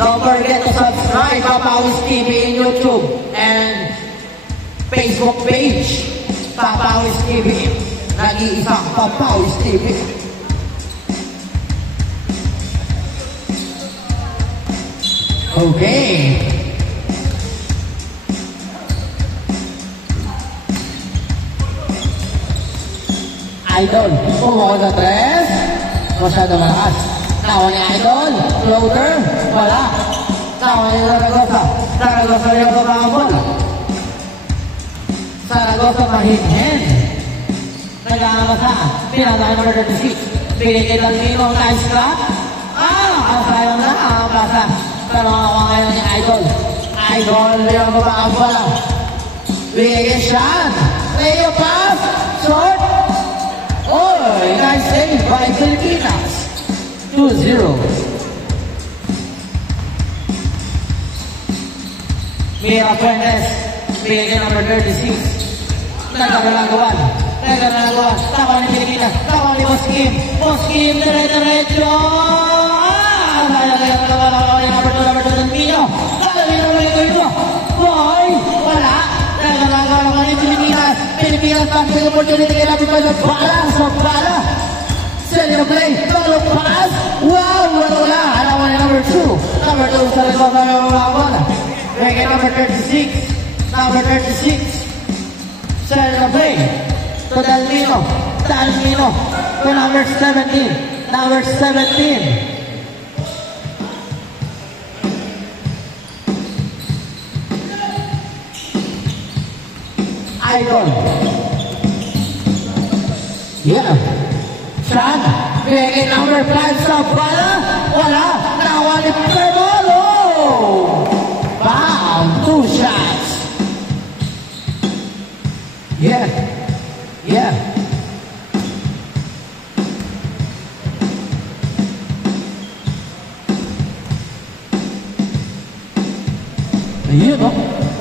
Don't forget to subscribe Papawis TV in YouTube and Facebook page. Papawis TV. Nag-iisang Papawis TV. Okay. Idol, umuha na tres. Masyado malakas. Nawa ni Idol, floater, wala. Nawa ni Zaragoza. Zaragoza yung kumabol. Zaragoza mahinhin. Nag-aamasa. Pinatay number 36. Binigay lang nino, nice clap. Ang sayang na, ang basa. Pero ako ngayon ni Idol. Idol yung kumabol. Binigay shot. Leo pass. Short. Oy, nice save by Filipinas. 2-0. Mira Fuentes, binigay number 36. Nagkakalagawan. Tawa ni Pilipinas. Tawa ni Moskim. Moskim, dire-diretso. Number 2, Dalmino. Dalmino. Boy, wala. Nagkakalagawan ni Pilipinas. Pilipinas, passing opportunity. Kailangan pa sa bala. Sending a play, follow pass. Wow, wala. Alawa ni number 2. Number 2, Zaragoza yung bola. Bigay number 36. Number 36. Sending a play to Dalmino. To number 17. Number 17. Idol. Yeah. Shot. Bigay number 5 sa bala. Wala. Nawa ni Permolo. Wow. 2 shots. Yeah. Ayun, no?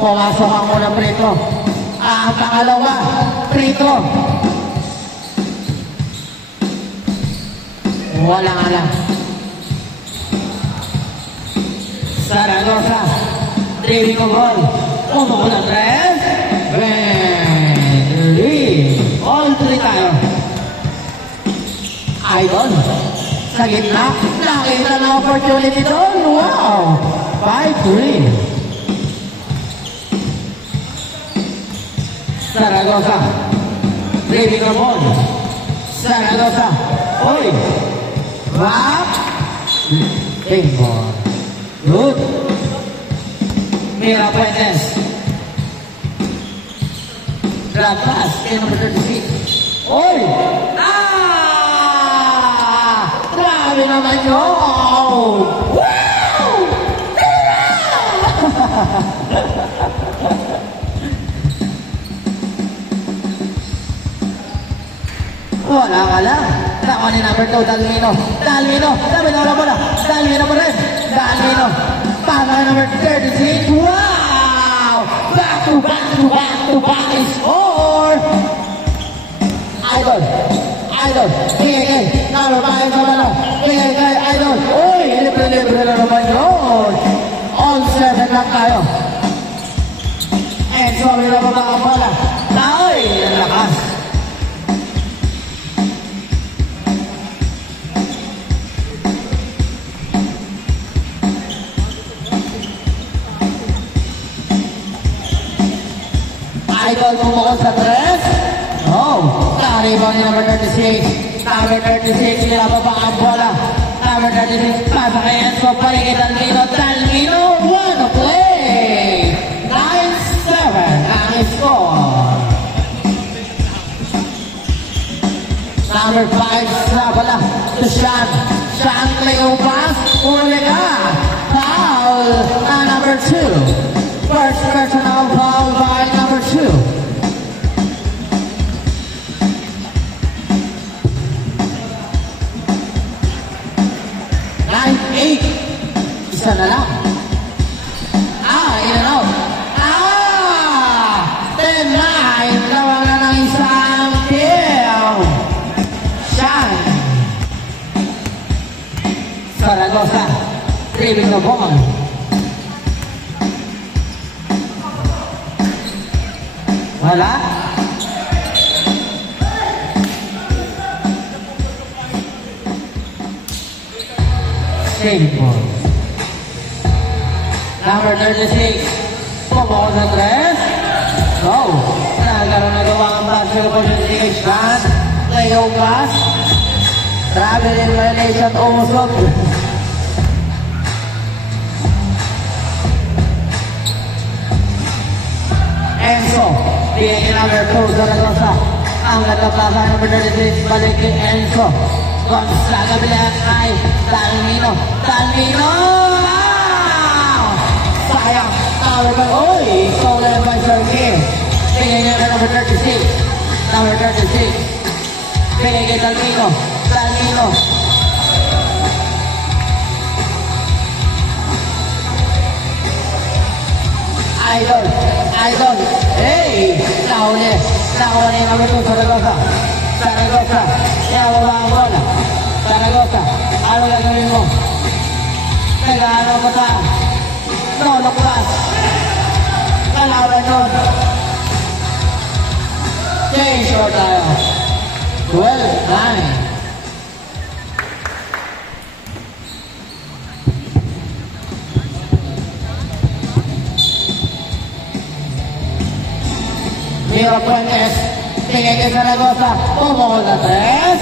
Pumasok ang muna prito. Ang pangalawa, prito. Wala nga lang. Zaragoza. Driving ko goal. Umuulang tres. All 3 tayo. Idol. Sa gitna. Nakita na opportunity doon. Wow. 5-3. Zaragoza. Driving ko goal. Zaragoza. Oy. Wow. Bingo. Good. Mira Fuentes. Grab pass. Number 36. Oy! Grabe naman yun! Wow! Wala ka lang. Nakuha ni number 2, Dalmino. Sabi na wala mo na. Dalmino pa rin. Para number 36. Wow! Back to back is score! Idol. Bigay. Number 5 sa malo. Bigay, Idol. Uy! Libre na naman yun. All 7 lang tayo. And sorry na mga kapala. Ay! Ang lakas. Idol bumukod sa tres. Karibang ni number 36. Number 36, nilababa ang bola. Number 36, pasa kay Enzo. Paligid Dalmino. One play. 9-7 ang score. Number 5 sa bola. To Sean. Sean Leo pass. Uliga. Foul na number 2. First personal foul by number 2. 9-8. Isa na lang. In and out. 10-9. Nawala na ng isang kill. Sean. Zaragoza. Saving the ball. Wala. Saving ball. Number 36. Pumukot sa tres. Go. Nagkaroon na gawa ang basketball opportunity. Shot. Layong pass. Travel in violation. Umusog. Enzo. Bigay number 2 sa Ragosa. Ang nataplasa number 36. Balik kay Enzo. Gonzaga bilang ay Talmino. Talmino! Sayang. Number 5. Oy! Stolen by Sergey. Bigay niya na number 36. Number 36. Bigay kay Talmino. Talmino. Idol. Idol. Hey! Nahuli. Nahuli number 2 Zaragoza. Zaragoza. Yawa ang bola. Zaragoza. Ano gagawin mo? Nag-ano mo ta? No, pass. Kalaban nun. Change short tayo. 12-9. Miro Puentes. Tingin kay Zaragoza. Pumukol na tres.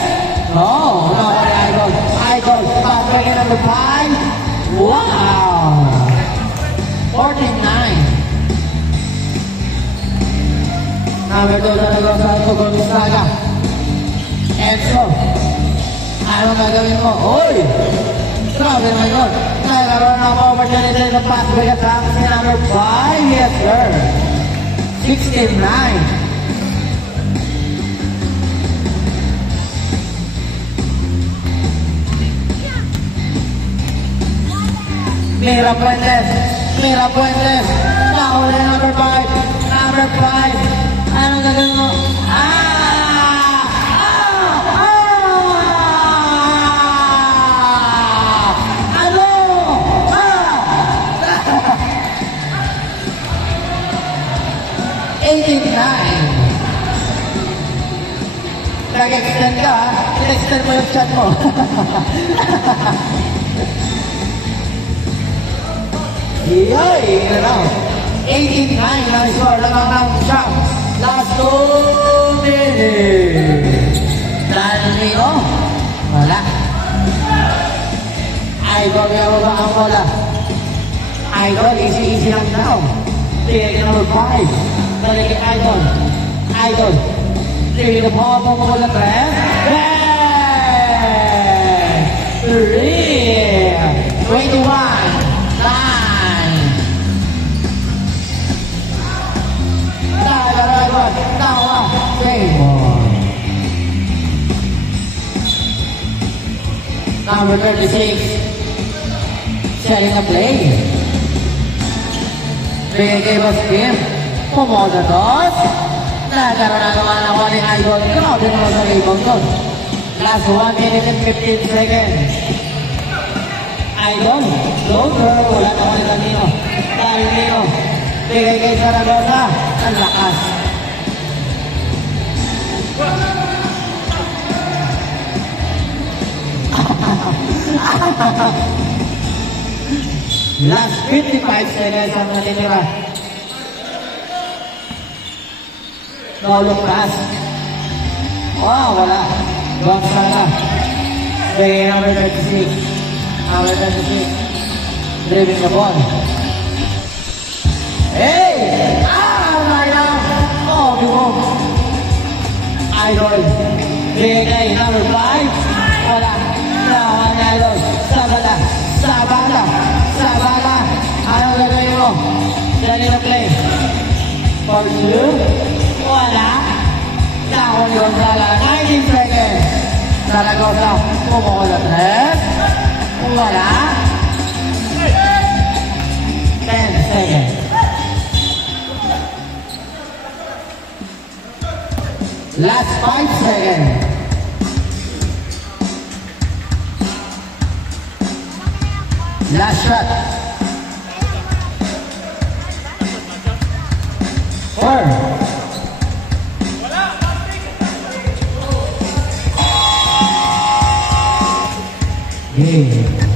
No, no, Idol. Idol. Pass-break number 5. Wow! 49. Number 2 Zaragoza. Gonzaga. Enzo. Ano gagawin mo? Oy! Grabe naman yun. Nagkaroon ng opportunity sa pass-break attack si number 5. Yes, sir. 16-9. Mira Puentes. Mira Puentes. Nahuli number 5. Number 5. Anong gagawin mo? Ano? 18-9. Nag-extend ka ha? In-extend mo yung chat mo. Yay! Ano? 18-9 na score lang ang shot. Last 2 minutes. Talmino. Wala. Idol, may ba ang bola? Idol, easy lang daw. Tingin number 5. Balik kay Idol. Idol. Tingin na po mo bola tres. Bang! 3. 21. Number 36. Setting a play. Bigay kay Baskin. Pumoda dos. Nagkaroon na naman ako ni Idol. Grabe naman sa rebound doon. Last 1 minute and 15 seconds. Idol. Floater. Wala naman ni Danilo. Danilo. Bigay kay Zaragoza. Ang lakas. Last 55 seconds ang natitira. No look pass. Wow, wala. Gonzaga. Bigay number 36. Number 36. Driving the ball. Hey! My God! Oh, before. Idol. Bigay number 5. Wala. Nawan Idol. Sabala. Sabala. Sabala. Ano gagawin mo? Dali na play. For you. Wala. Nawan Gonzaga. 19 seconds. Zaragoza. Pumukol na tres. Wala. 10 seconds. Last 5 seconds. Last shot. 4. Game.